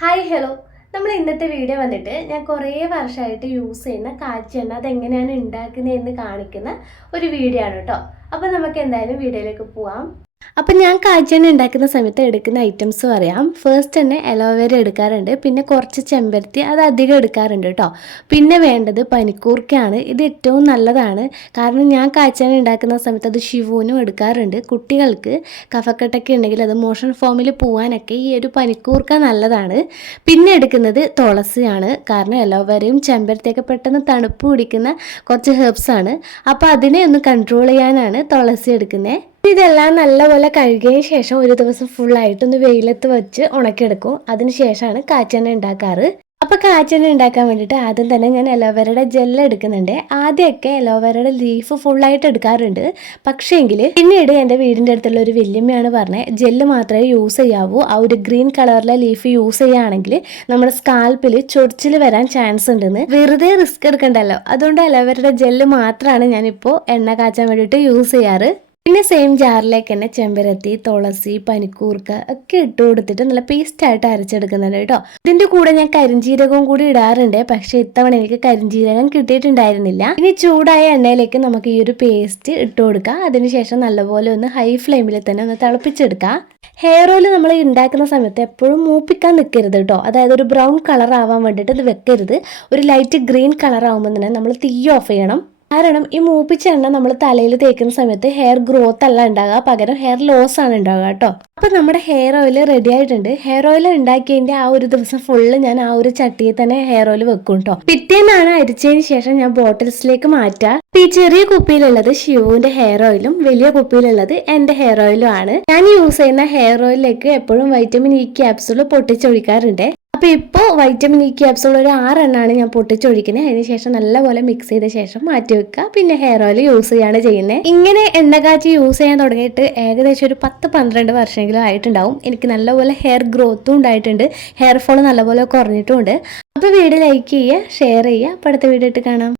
Hi hello നമ്മൾ ഇന്നത്തെ video വന്നിട്ട് ഞാൻ കുറേ വർഷമായിട്ട് യൂസ് ചെയ്യുന്ന കാച്ചെണ്ണ അതെങ്ങനെയാണ് ഉണ്ടാക്കുന്നതെന്ന് കാണിക്കുന്ന ഒരു വീഡിയോ ആണ് കേട്ടോ അപ്പോൾ നമുക്ക് എന്തായാലും വീഡിയോയിലേക്ക് പോവാം. അപ്പം ഞാൻ കാച്ചെണ്ണ ഉണ്ടാക്കുന്ന സമയത്ത് എടുക്കുന്ന ഐറ്റംസ് പറയാം. ഫസ്റ്റ് തന്നെ അലോവേര എടുക്കാറുണ്ട്. പിന്നെ കുറച്ച് ചെമ്പരത്തി അത് അധികം എടുക്കാറുണ്ട് കേട്ടോ. പിന്നെ വേണ്ടത് പനിക്കൂർക്കയാണ്. ഇത് ഏറ്റവും നല്ലതാണ്. കാരണം ഞാൻ കാച്ചെണ്ണ ഉണ്ടാക്കുന്ന സമയത്ത് അത് ശിവുവിനും എടുക്കാറുണ്ട്. കുട്ടികൾക്ക് കഫക്കെട്ടൊക്കെ ഉണ്ടെങ്കിൽ അത് മോഷൻ ഫോമിൽ പോകാനൊക്കെ ഈ ഒരു പനിക്കൂർക്ക നല്ലതാണ്. പിന്നെ എടുക്കുന്നത് തുളസിയാണ്. കാരണം അലോവേരയും ചെമ്പരത്തിയൊക്കെ പെട്ടെന്ന് തണുപ്പ് പിടിക്കുന്ന കുറച്ച് ഹെർബ്സാണ് അപ്പോൾ അതിനെ ഒന്ന് കൺട്രോൾ ചെയ്യാനാണ് തുളസി എടുക്കുന്നത് ഇതെല്ലാം നല്ലപോലെ കഴുകിയതിന് ശേഷം ഒരു ദിവസം ഫുള്ളായിട്ട് ഒന്ന് വെയിലത്ത് വെച്ച് ഉണക്കിയെടുക്കും. അതിനുശേഷമാണ് കാച്ചെണ്ണ ഉണ്ടാക്കാറ്. അപ്പോൾ കാച്ചെണ്ണ ഉണ്ടാക്കാൻ വേണ്ടിയിട്ട് ആദ്യം തന്നെ ഞാൻ അലോവേരയുടെ ജെല്ല് എടുക്കുന്നുണ്ട്. ആദ്യമൊക്കെ അലോവേരയുടെ ലീഫ് ഫുള്ളായിട്ട് എടുക്കാറുണ്ട്. പക്ഷേങ്കിൽ പിന്നീട് എന്റെ വീടിന്റെ അടുത്തുള്ള ഒരു വല്യമ്മയാണ് പറഞ്ഞത് ജെല്ല് മാത്രമേ യൂസ് ചെയ്യാവൂ. ആ ഒരു ഗ്രീൻ കളറിലെ ലീഫ് യൂസ് ചെയ്യുകയാണെങ്കിൽ നമ്മുടെ സ്കാൽപ്പിൽ ചൊറിച്ചിൽ വരാൻ ചാൻസ് ഉണ്ടെന്ന്. വെറുതെ റിസ്ക് എടുക്കണ്ടല്ലോ. അതുകൊണ്ട് അലോവേരയുടെ ജെല്ല് മാത്രമാണ് ഞാനിപ്പോൾ എണ്ണ കാച്ചാൻ വേണ്ടിയിട്ട് യൂസ് ചെയ്യാറ്. പിന്നെ സെയിം ജാറിലേക്ക് തന്നെ ചെമ്പരത്തി തുളസി പനിക്കൂർക്ക ഒക്കെ ഇട്ട് കൊടുത്തിട്ട് നല്ല പേസ്റ്റ് ആയിട്ട് അരച്ചെടുക്കുന്നുണ്ട് കേട്ടോ. ഇതിന്റെ കൂടെ ഞാൻ കരിഞ്ജീരകവും കൂടി ഇടാറുണ്ട്. പക്ഷെ ഇത്തവണ എനിക്ക് കരിഞ്ജീരകം കിട്ടിയിട്ടുണ്ടായിരുന്നില്ല. ഇനി ചൂടായ എണ്ണയിലേക്ക് നമുക്ക് ഈ ഒരു പേസ്റ്റ് ഇട്ട് കൊടുക്കാം. അതിനുശേഷം നല്ലപോലെ ഒന്ന് ഹൈ ഫ്ലെയിമിൽ തന്നെ ഒന്ന് തിളപ്പിച്ചെടുക്കാം. ഹെയർ ഓയിൽ നമ്മൾ ഉണ്ടാക്കുന്ന സമയത്ത് എപ്പോഴും മൂപ്പിക്കാൻ നിൽക്കരുത് കേട്ടോ. അതായത് ഒരു ബ്രൗൺ കളർ ആവാൻ വേണ്ടിയിട്ട് ഇത് വെക്കരുത്. ഒരു ലൈറ്റ് ഗ്രീൻ കളർ ആകുമ്പോൾ തന്നെ നമ്മൾ തീ ഓഫ് ചെയ്യണം. കാരണം ഈ മൂപ്പിച്ച എണ്ണ നമ്മൾ തലയിൽ തേക്കുന്ന സമയത്ത് ഹെയർ ഗ്രോത്ത് അല്ല ഉണ്ടാകുക പകരം ഹെയർ ലോസ് ആണ് ഉണ്ടാകുക കേട്ടോ. അപ്പൊ നമ്മുടെ ഹെയർ ഓയിൽ റെഡി ആയിട്ടുണ്ട്. ഹെയർ ഓയിൽ ഉണ്ടാക്കിയതിന്റെ ആ ഒരു ദിവസം ഫുള്ള് ഞാൻ ആ ഒരു ചട്ടിയിൽ തന്നെ ഹെയർ ഓയിൽ വെക്കും കേട്ടോ. പിറ്റേന്നാണ് അരിച്ചതിന് ശേഷം ഞാൻ ബോട്ടിൽസിലേക്ക് മാറ്റുക ഈ ചെറിയ കുപ്പിയിലുള്ളത് ഷിവുവിന്റെ ഹെയർ ഓയിലും വലിയ കുപ്പിയിലുള്ളത് എന്റെ ഹെയർ ഓയിലും ആണ്. ഞാൻ യൂസ് ചെയ്യുന്ന ഹെയർ ഓയിലിലേക്ക് എപ്പോഴും വൈറ്റമിൻ ഇ ക്യാപ്സൂൾ പൊട്ടിച്ചൊഴിക്കാറുണ്ട്. അപ്പോൾ ഇപ്പോൾ വൈറ്റമിൻ ഇ ക്യാപ്സൂൾ ഒരു ആറെണ്ണമാണ് ഞാൻ പൊട്ടിച്ചൊഴിക്കുന്നത് അതിന് ശേഷം നല്ലപോലെ മിക്സ് ചെയ്ത ശേഷം മാറ്റി വെക്കുക പിന്നെ ഹെയർ ഓയിൽ യൂസ് ചെയ്യാണ് ചെയ്യുന്നത് ഇങ്ങനെ എണ്ണ കാച്ചി യൂസ് ചെയ്യാൻ തുടങ്ങിയിട്ട് ഏകദേശം ഒരു പത്ത് പന്ത്രണ്ട് വർഷമെങ്കിലും ആയിട്ടുണ്ടാവും. എനിക്ക് നല്ലപോലെ ഹെയർ ഗ്രോത്തും ഉണ്ടായിട്ടുണ്ട്. ഹെയർ ഫോൾ നല്ലപോലെ കുറഞ്ഞിട്ടുമുണ്ട് അപ്പോൾ വീഡിയോ ലൈക്ക് ചെയ്യുക ഷെയർ ചെയ്യുക. അപ്പോൾ അടുത്ത വീഡിയോ ഇട്ട് കാണാം.